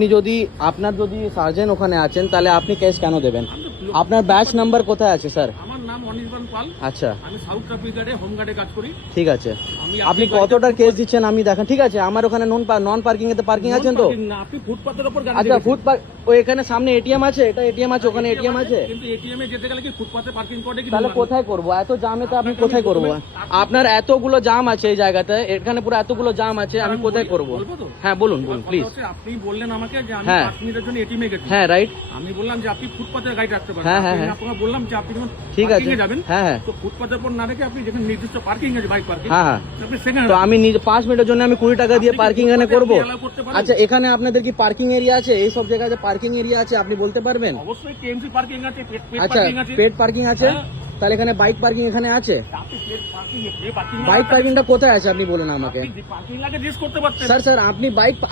আপনি যদি আপনার যদি সার্জেন্ট ওখানে আছেন তাহলে আপনি কেস কেন দেবেন? আপনার ব্যাচ নাম্বার কোথায় আছে স্যার? আমার নাম অনির্বাণ পাল। আচ্ছা, আমি সাউথ ট্রাফিক গার্ডে হোম গার্ডে কাজ করি। ঠিক আছে, আপনি কতটা কেস দিচ্ছেন আমি দেখেন। ঠিক আছে, আমার ওখানে নন পার্কিং এতে পার্কিং আছেন তো? না, আপনি ফুটপাতের উপর গাড়ি আচ্ছা, রেখেছেন। ফুটপাথ ওই এখানে সামনে এটিএম আছে, এটা এটিএম আছে, ওখানে এটিএম আছে, কিন্তু এটিএম এ যেতে গেলে কি ফুটপাতে পার্কিং করে কি? তাহলে কোথায় করব? এত জামে তো আপনি কোথায় করব? আপনার এতগুলো জাম আছে এই জায়গাতে, এখানে পুরো এতগুলো জাম আছে, আমি কোথায় করব? বলবো তো? হ্যাঁ বলুন বলুন প্লিজ। আপনি বললেন আমাকে যে আমি হ্যাঁ। 5 মিনিটের জন্য এটিএম এ গেছি। হ্যাঁ রাইট, আমি বললাম যে আপনি ফুটপাতে গাড়ি রাখতে পারেন। হ্যাঁ, হ্যাঁ, আমি হ্যাঁ। আপনাকে বললাম যে আপনি যখন ঠিক আছে, পার্কিং এ যাবেন, হ্যাঁ হ্যাঁ তো ফুটপাতের উপর না রেখে আপনি যেখানে নির্দিষ্ট পার্কিং আছে, বাইক পার্কিং, হ্যাঁ হ্যাঁ, আপনি সেখানে তো আমি নিজে 5 মিনিটের জন্য আমি 20 টাকা দিয়ে পার্কিং এখানে করব? করতে পারেন। আচ্ছা, এখানে আপনাদের কি পার্কিং এরিয়া আছে? এই সব জায়গায় পার্কিং এরিয়া আছে, আপনি বলতে পারবেন? অবশ্যই টিএমসি পার্কিং আছে, পেট আচ্ছা, পার্কিং আছে। পেড পার্কিং আছে, হ্যাঁ। তাহলে এখানে বাইক পার্কিং এখানে আছে? আপনি পেট পার্কিং বাইক পার্কিংটা কোথায় আছে আপনি বলেন আমাকে। পার্কিং লাগে জিজ্ঞেস করতে পারতেন। স্যার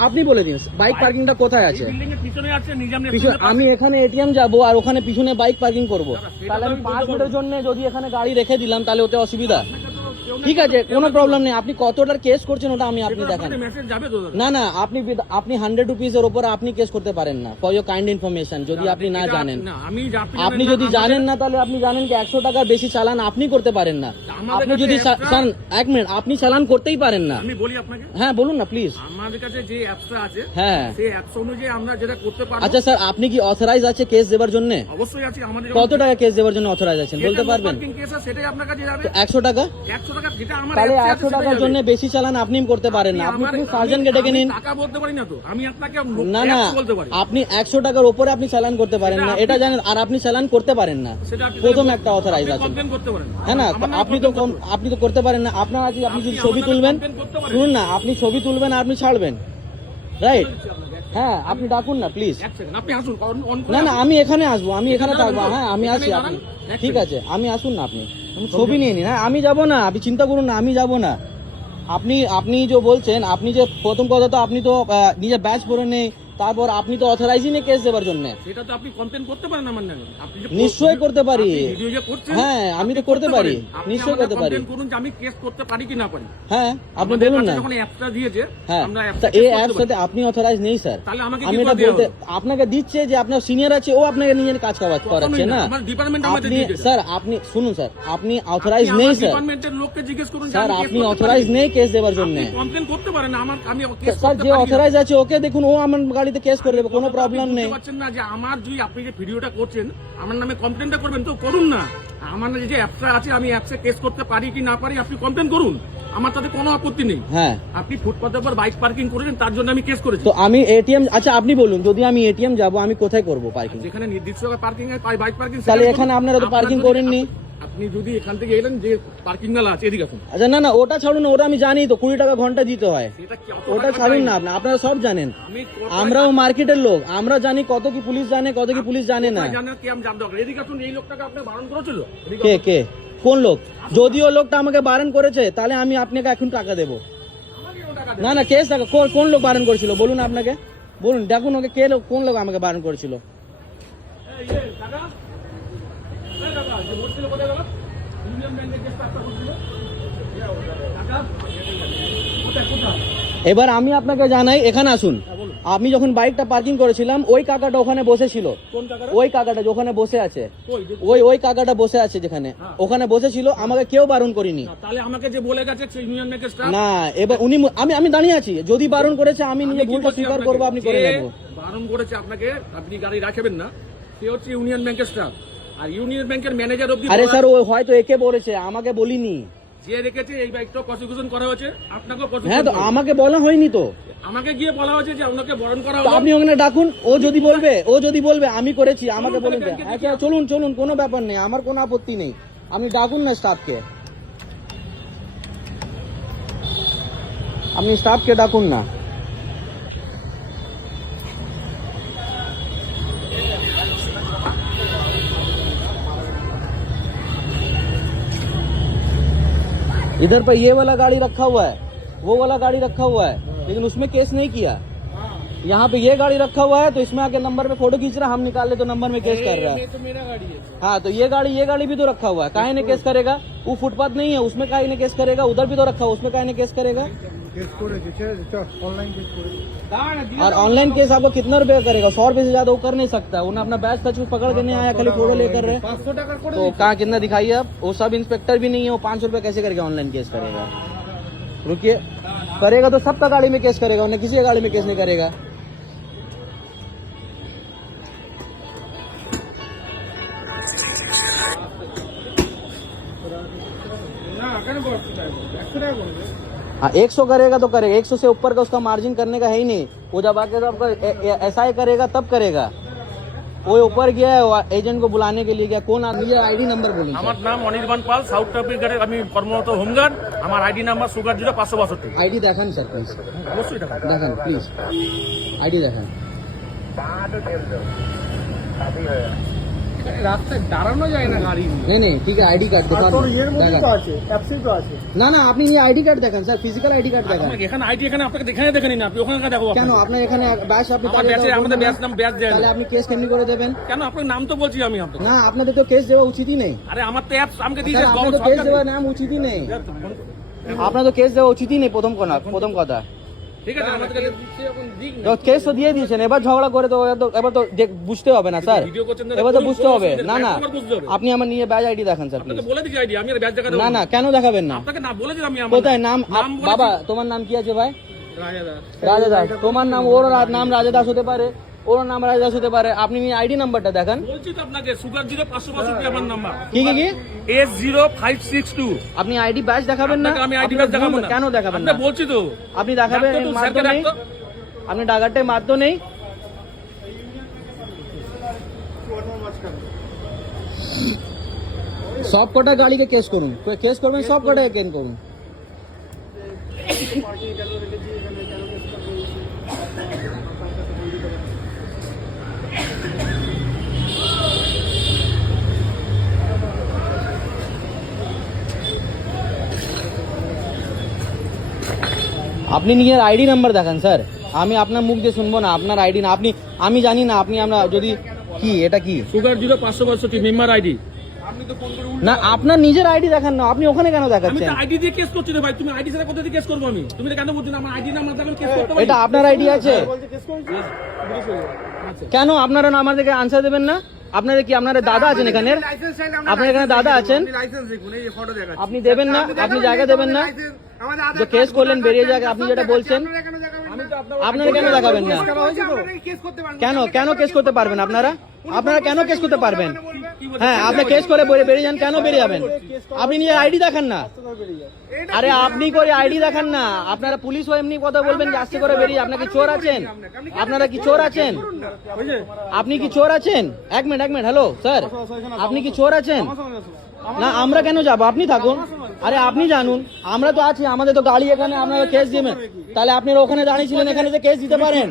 আপনি বলে দিন বাইক পার্কিংটা কোথায় আছে? বিল্ডিং এর পিছনে আছে, নিজাম পিছনে আমি এখানে এটিএম যাব আর ওখানে পিছনে বাইক পার্কিং করব, তাহলে আমি 5 মিনিটের জন্য যদি এখানে গাড়ি রেখে দিলাম তাহলে ওতে অসুবিধা? ঠিক আছে, কোনো প্রবলেম নেই, আপনি কতটার কেস করছেন ওটা আমি আপনি দেখান। মেসেজ যাবে তো? না না, আপনি 100 রুপিজের উপরে আপনি কেস করতে পারেন না, ফর ইউর কাইন্ড ইনফরমেশন, যদি আপনি না জানেন। না, আপনি যদি জানেন না তাহলে আপনি জানেন কি 100 টাকার বেশি চালান আপনি করতে পারেন না। আপনি যদি স্যার 1 মিনিট, আপনি চালান করতেই পারেন না। আমি বলি আপনাকে, হ্যাঁ বলুন না প্লিজ। আমাদের কাছে যে অ্যাপসটা আছে, হ্যাঁ, সেই অ্যাপস অনুযায়ী আমরা যেটা করতে পারবো। আচ্ছা স্যার, আপনি কি অথরাইজ আছে কেস দেওয়ার জন্য? অবশ্যই আছে। আমাদের কত টাকা কেস দেওয়ার জন্য অথরাইজ আছেন বলতে পারবেন? পার্কিং কেস আছে, সেটাই আপনার কাছে যাবে। 100 টাকা? 100 টাকা যেটা আমার তাহলে অ্যাপসে আছে 100 সেটাই টাকার যাবে। জন্য বেশি চালান আপনি করতে পারেন না, আপনি আমার- সার্জেন্টকে ডেকে নিন। আমি টাকা বলতে পারি না তো, আমি আপনাকে না না, অ্যাপস বলতে পারি। আপনি 100 টাকার উপরে আপনি চালান করতে পারেন না, এটা জানেন, আর আপনি চালান করতে পারেন না। সেটা আপনি প্রথম একটা অথরাইজ আছে, কমপ্লেইন করতে পারেন। হ্যাঁ না? আমার নামে আপনি তো করতে পারেন না। আপনার আছে, আপনি যদি আপনি ছবি আমার তুলবেন, নামে complaint করতে পারেন। শুনুন না, আপনি ছবি তুলবেন আর আপনি ছাড়বেন, রাইট? হ্যাঁ, আপনি ডাকুন না প্লিজ। এক সেকেন্ড, আপনি আসুন, অন করে না না, আমি এখানে আসবো, আমি এখানে এখানে থাকবো। দাঁড়ান, হ্যাঁ আমি এখানে আসি, আপনি দাঁড়ান, এক ঠিক আছে, আমি আসুন না, আপনি ছবি নিয়ে নিন। হ্যাঁ আমি যাব না, আপনি চিন্তা করুন না, আমি যাব না। আপনি যে বলছেন, আপনি যে প্রথম কথা তো আপনি তো নিজে ব্যাচ পরে নেই, তারপর আপনি তো অথরাইজই নেই কেস দেওয়ার জন্য। সেটা তো আপনি কমপ্লেইন করতে পারেন আমার নামে। আপনি যে নিশ্চয়ই করতে পারি। আপনি ভিডিও যে করছেন, হ্যাঁ আমি তো আপনি করতে পারি, আপনি নিশ্চয়ই আমাকে করতে পারি। complaint করুন যে আমি কেস করতে পারি কি না পারি। হ্যাঁ আপনি আমাদের বলুন কাছে না। যখন অ্যাপসটা দিয়েছে, হ্যাঁ, আমরা তা অ্যাপসটা এই করতে অ্যাপস পারি। সাথে আপনি অথরাইজ নেই স্যার। তাহলে আমাকে আমি কি এটা করে দেওয়া বলতে হবে? আপনাকে দিচ্ছে যে আপনার সিনিয়র আছে, ও আপনাকে নিজের কাজ করাচ্ছে কখনোই না। আমার ডিপার্টমেন্ট আমাদের আপনি দিয়েছে। স্যার, আপনি শুনুন স্যার, আপনি অথরাইজ আপনি নেই আমার স্যার। ডিপার্টমেন্টের লোককে জিজ্ঞেস করুন যে স্যার আমি কেস আপনি করতে অথরাইজ পারি। নেই কেস দেওয়ার জন্য। আপনি কমপ্লেইন করতে পারেন না, আমি কেস স্যার করতে যে পারি না। অথরাইজ আছে ওকে দেখুন, ও আমার গাড়িতে কেস করে দেবে, কোনো আপনি প্রবলেম বুঝতে নেই। পারছেন না যে আমার যদি আপনি যে ভিডিওটা করছেন আমার নামে কমপ্লেনটা করবেন, তো করুন না। আমার যে অ্যাপসটা আছে, আমি অ্যাপসে কেস করতে পারি কি না পারি আপনি কমপ্লেন করুন, আমার তাতে কোনো আপত্তি নেই। হ্যাঁ, আপনি ফুটপাতের উপর বাইক পার্কিং করেছেন, তার জন্য আমি কেস করেছি। তো আমি এটিএম, আচ্ছা আপনি বলুন, যদি আমি এটিএম যাব আমি কোথায় করব পার্কিং? যেখানে নির্দিষ্ট পার্কিং এ বাইক পার্কিং, তাহলে এখানে আপনারা তো পার্কিং করেননি। আপনি যদি এখান থেকে এলেন যে পার্কিং নালা আছে, এদিকে আসুন। আচ্ছা না না, ওটা ছাড়ুন, ওটা আমি জানি তো 20 টাকা ঘন্টা দিতে হয়, সেটা কি অত ওটা টাকা ছাড়ুন চাই? না। আপনারা সব জানেন, আমি আমরাও মার্কেটের লোক, আমরা জানি কত কি পুলিশ জানে, কত কি পুলিশ জানে না। জানেন কি আমি জানতে পারি? এদিকে আসুন, এই লোকটাকে আপনি বারণ করেছিল। এদিকে কে আসুন। কে কোন লোক? যদিও লোকটা আমাকে বারণ করেছে তাহলে আমি আপনাকে এখন টাকা দেবো। আমাকে কেন টাকা দেবেন? না না, কেস টাকা কোন লোক বারণ করেছিল বলুন, আপনাকে বলুন, দেখুন ওকে কে লোক, কোন লোক আমাকে বারণ করেছিল। এই টাকা, এই টাকা, যে বলছিল কোথায় গেল? ইউনিয়ন ব্যাংকের যে স্টাফটা বলছিল, টাকা কোথায়? এবার আমি আপনাকে জানাই, এখানে আসুন। হ্যাঁ, বলুন। আমি যখন বাইকটা পার্কিং করেছিলাম, ওই কাকাটা ওখানে বসেছিল, কোন টাকাটা? ওই কাকাটা যেখানে বসে আছে, কই? ওই কাকাটা বসে আছে যেখানে, হ্যাঁ। ওখানে বসেছিল, আমাকে কেউ বারণ করিনি। না, তাহলে আমাকে যে বলে গেছে সেই ইউনিয়ন ব্যাংকের স্টাফ, না, এবার আমি দাঁড়িয়ে আছি, যদি বারণ করেছে আমি নিজে ভুলটা স্বীকার করবো, আপনি করে যে নেবো। বারণ করেছে আপনাকে, আপনি গাড়ি রাখবেন না, সে হচ্ছে ইউনিয়ন ব্যাংকের স্টাফ। আর ইউনিয়ন ব্যাংকের ম্যানেজার অবধি আরে বলা- স্যার, ও হয়তো একে বলেছে, আমাকে বলিনি। যে রেখেছে এই বাইকটা প্রসিকিউশন করা হয়েছে, আপনাকেও হ্যাঁ, prosecution তো করা হয়েছে। আমাকে বলা হয়নি তো। আমাকে গিয়ে বলা হয়েছে যে আপনাকে বরণ করা তো হলো। আপনি ওখানে ডাকুন, ও যদি বলবে আমি করেছি, আমাকে বলে দেন। ব্যাংকে আচ্ছা চলুন, কোনো ব্যাপার নেই, আমার কোনো আপত্তি নেই। আপনি ডাকুন না স্টাফকে, আপনি স্টাফকে ডাকুন না। इधर पर ये वाला गाड़ी रखा हुआ है, वो वाला गाड़ी रखा हुआ है, लेकिन उसमें केस नहीं किया। यहाँ पे ये गाड़ी रखा हुआ है, तो इसमें आके नंबर पे फोटो खींच रहा है, हम निकाल ले तो नंबर में केस कर रहा है। तो मेरा गाड़ी है। हाँ, तो ये गाड़ी भी तो रखा हुआ है, काहे ने केस करेगा? वो फुटपाथ नहीं है, उसमें काहे ने केस करेगा? उधर भी तो रखा हुआ, उसमें काहे ने केस करेगा? केस করেছে চল অনলাइन केस করেছে और ऑनलाइन केस आपको कितना रुपया करेगा? 100 रुपए से ज्यादा वो कर नहीं सकता। उन्हें अपना बैच सच पकड़ के नहीं आया, खाली फोटो लेकर रहे। 500 টাকা করে तो कहाँ कितना दिखाइए आप? वो सब इंस्पेक्टर भी नहीं है, वो 500 रुपए कैसे करके ऑनलाइन केस करेगा? रुकिए, करेगा तो सबका गाड़ी में केस करेगा, उन्हें किसी की गाड़ी में केस नहीं करेगा। না কেন করতে চাইবো 100 টাকা করবে हाँ 100 करेगा तो करेगा, 100 से ऊपर का उसका मार्जिन करने का है ही नहीं। वो जब आके आपका ऐसा ही करेगा तब करेगा। वो ऊपर गया है, एजेंट को बुलाने के लिए गया। कौन आदमी? आईडी नंबर बोलिए। আমার নাম অনির্বাণ পাল, সাউথ ট্রাফিক গার্ডে আমি কর্মরত হোমগার্ড। আমার আইডি নাম্বার সুগার 0562। आईडी देखान सर प्लीज, অবশ্যই টাকা देखान प्लीज, आईडी देखान। রাস্তায় দাঁড়ানো যায় না গাড়ি নিয়ে। नहीं नहीं ठीक है, आईडी कार्ड दिखा তোর ইয়ের মধ্যে তো देखान। আছে অ্যাপসেই তো আছে ना ना আপনি ये आईडी कार्ड देखान सर, फिजिकल आईडी कार्ड देखान। আপনাকে এখানে আইডি এখানে আপনাকে দেখানে দেখেনি না, আপনি ওখানে দেখো। কেন আপনার এখানে ব্যাচ আপনি আমার ব্যাচে আমাদের ব্যাচ নাম ব্যাচ দেয় তাহলে না। আপনি কেস কেমনি করে দেবেন? কেন আপনার নাম তো বলছি আমি আপনাকে। না আপনাদের তো কেস দেওয়া উচিতই নেই। আরে আমার তো অ্যাপস আমাকে স্যার, দিয়েছে আপনার তো কেস দেওয়ার নাম উচিতই নেই। আপনার তো কেস দেওয়া উচিতই নেই প্রথম কথা। ঠিক আছে আমাদের এখন দিক তো কেস তো দিয়ে দিয়েছেন, এবার ঝগড়া করে তো এবার তো বুঝতে হবে না স্যার, ভিডিও করছেন এবার তো বুঝতে হবে। না না একবার বুঝতে হবে। আপনি আমার নিয়ে ব্যাচ আইডি দেখান স্যার আপনাকে প্লিজ। বলে দিচ্ছি আইডি, আমি আর ব্যাচ দেখাতে না না কেন দেখাবেন না? আপনাকে না বলে দিলাম আমি আমার কোথায় নাম? বলেছি। বাবা তোমার নাম কি আছে ভাই? রাজা দাস। রাজা দাস। তোমার নাম, ওর নাম রাজা দাস হতে পারে, ওর নাম রাজা দাস হতে পারে। আপনি আইডি নাম্বারটা দেখান। বলছি তো আপনাকে সুগার 0562 আমার নাম্বার। কি কি কি? S0562। আপনি আইডি ব্যাচ দেখাবেন না? আপনাকে আমি আইডি ব্যাচ দেখাবো না। কেন দেখাবেন না? আপনি বলছি তো আপনি দেখাবেন, ডাকতো তো, মারতো স্যারকে নেই, ডাকতো। আপনি ডাকারটাই মারতো নেই। সব কটা গাড়িকে কেস করুন, কেস করবেন সব কটাকে কেন করুন। আপনি নিজের আইডি নাম্বার দেখান স্যার, আমি আপনার মুখ দিয়ে শুনবো না। আপনার আইডি না, আপনি, আমি জানি না আপনি, আমরা যদি কি এটা কি সুগার 0562 মেম্বার আইডি। না, আপনার নিজের আইডি দেখান না, আপনি ওখানে কেন আমি দেখাচ্ছেন? তো আইডি দিয়ে কেস করছি রে ভাই, তুমি আইডি ছাড়া কোথা থেকে কেস করব আমি? তুমি তো কেন বলছো না আমার আইডি নাম্বার দিয়ে কেস করতে পারি? এটা আপনার আইডি আছে? আচ্ছা। কেন আপনারা না আমাদেরকে আনসার দেবেন না? আপনাদের কি, আপনাদের দাদা আছেন এখানে? আপনার এখানে দাদা আছেন, লাইসেন্স দেখুন, এই যে ফটো দেখাচ্ছি। আপনি দেবেন না? আপনি জায়গা দেবেন না? যে কেস করলেন বেরিয়ে যাক, আপনি যেটা বলছেন, আমি তো আপনারা কেন দেখাবেন না? কেন কেন কেস করতে পারবেন আপনারা? আপনারা কেন কেস করতে পারবেন? হ্যাঁ, আপনি কেস করে বেরিয়ে যান, কেন বেরিয়ে যাবেন? আপনি নিজের আইডি দেখান না। আরে আপনি করে আইডি দেখান না। আপনারা পুলিশ হয়ে এমনি কথা বলবেন যে আস্তে করে বেরিয়ে, আপনারা কি চোর আছেন? আপনারা কি চোর আছেন? আপনি কি চোর আছেন? এক মিনিট হ্যালো স্যার, আপনি কি চোর আছেন? না আমরা কেন যাবো, আপনি থাকুন। আরে আপনি জানুন, আমরা তো আছি, আমাদের তো গাড়ি এখানে, আপনারা কেস দিবেন। তাহলে আপনারা ওখানে দাঁড়িয়েছিলেন, এখানে যে কেস দিতে পারেন,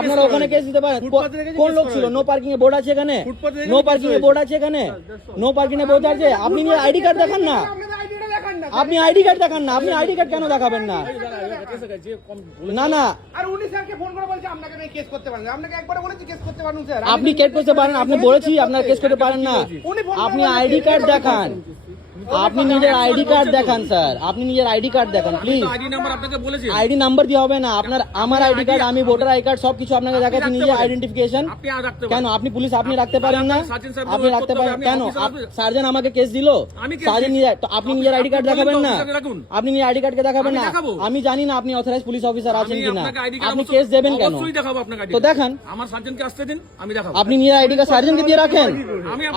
আপনারা ওখানে কেস দিতে পারেন। কোন লোক ছিল? নো পার্কিং এ বোর্ড আছে এখানে, নো পার্কিং এ বোর্ড আছে এখানে, নো পার্কিং এ বোর্ড আছে। আপনি নিয়ে আইডি কার্ড দেখান না, আপনি আইডি কার্ড দেখান না, আপনি আইডি কার্ড কেন দেখাবেন না? না না, আর উনি স্যারকে ফোন করে বলছে আপনাকে আমি কেস করতে পারেন। আপনাকে একবার বলেছি কেস করতে পারেন স্যার। আপনি কেস করতে পারেন, আপনি বলেছি আপনার কেস করতে পারেন না। আপনি আইডি কার্ড দেখান, আপনি নিজের আইডি কার্ড দেখান স্যার, আপনি নিজের আইডি কার্ড দেখান প্লিজ। আইডি নাম্বার আপনাকে বলেছি। আইডি নাম্বার দিয়ে হবে না, আপনার আমার আইডি কার্ড, আমি ভোটার আই কার্ড সবকিছু আপনাকে দেখাচ্ছি, নিজের আইডেন্টিফিকেশন। আপনি আর রাখতে কেন আপনি পুলিশ, আপনি রাখতে পারেন না? আপনি রাখতে পারেন কেন? সার্জন আমাকে কেস দিল, সার্জন আপনি নিজের আইডি কার্ড দেখাবেন না? আপনি নিজের আইডি কার্ডকে দেখাবেন না? আমি জানি না আপনি অথরাইজ পুলিশ অফিসার আছেন কিনা, আপনি কেস দেবেন কেন? অবশ্যই দেখাবো আপনাকে আইডি। তো দেখান, আমার সার্জনকে আসতে দিন, আমি দেখাবো। আপনি নিজের আইডি কার্ড সার্জনকে দিয়ে রাখেন,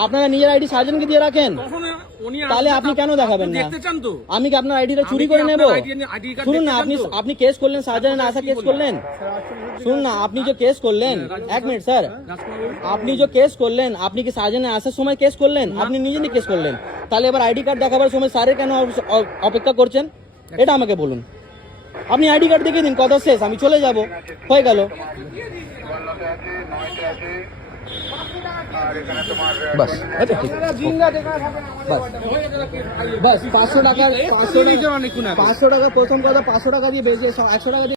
আপনারা নিজের আইডি সার্জনকে দিয়ে রাখেন, তখন উনি তাহলে আপনি কেন দেখাবেন না? দেখতে চান তো? আমি কি আপনার আইডিটা চুরি করে নেব? আইডি কার্ড শুনুন না, আপনি কেস করলেন, সার্জনের আশা কেস করলেন। শুনুন না, আপনি যে কেস করলেন, এক মিনিট স্যার, আপনি যে কেস করলেন, আপনি কি সার্জনের আসার সময় কেস করলেন? আপনি নিজে কেস করলেন, তাহলে এবার আইডি কার্ড দেখাবার সময় স্যারের কেন অপেক্ষা করছেন? এটা আমাকে বলুন। আপনি আইডি কার্ড দেখিয়ে দিন, কথা শেষ, আমি চলে যাব, হয়ে গেল। বাস আচ্ছা ঠিক আছে, বাস 500 টাকা, 500 টাকা প্রথম কথা, 500 টাকা দিয়ে বেশি, 100 টাকা দিয়ে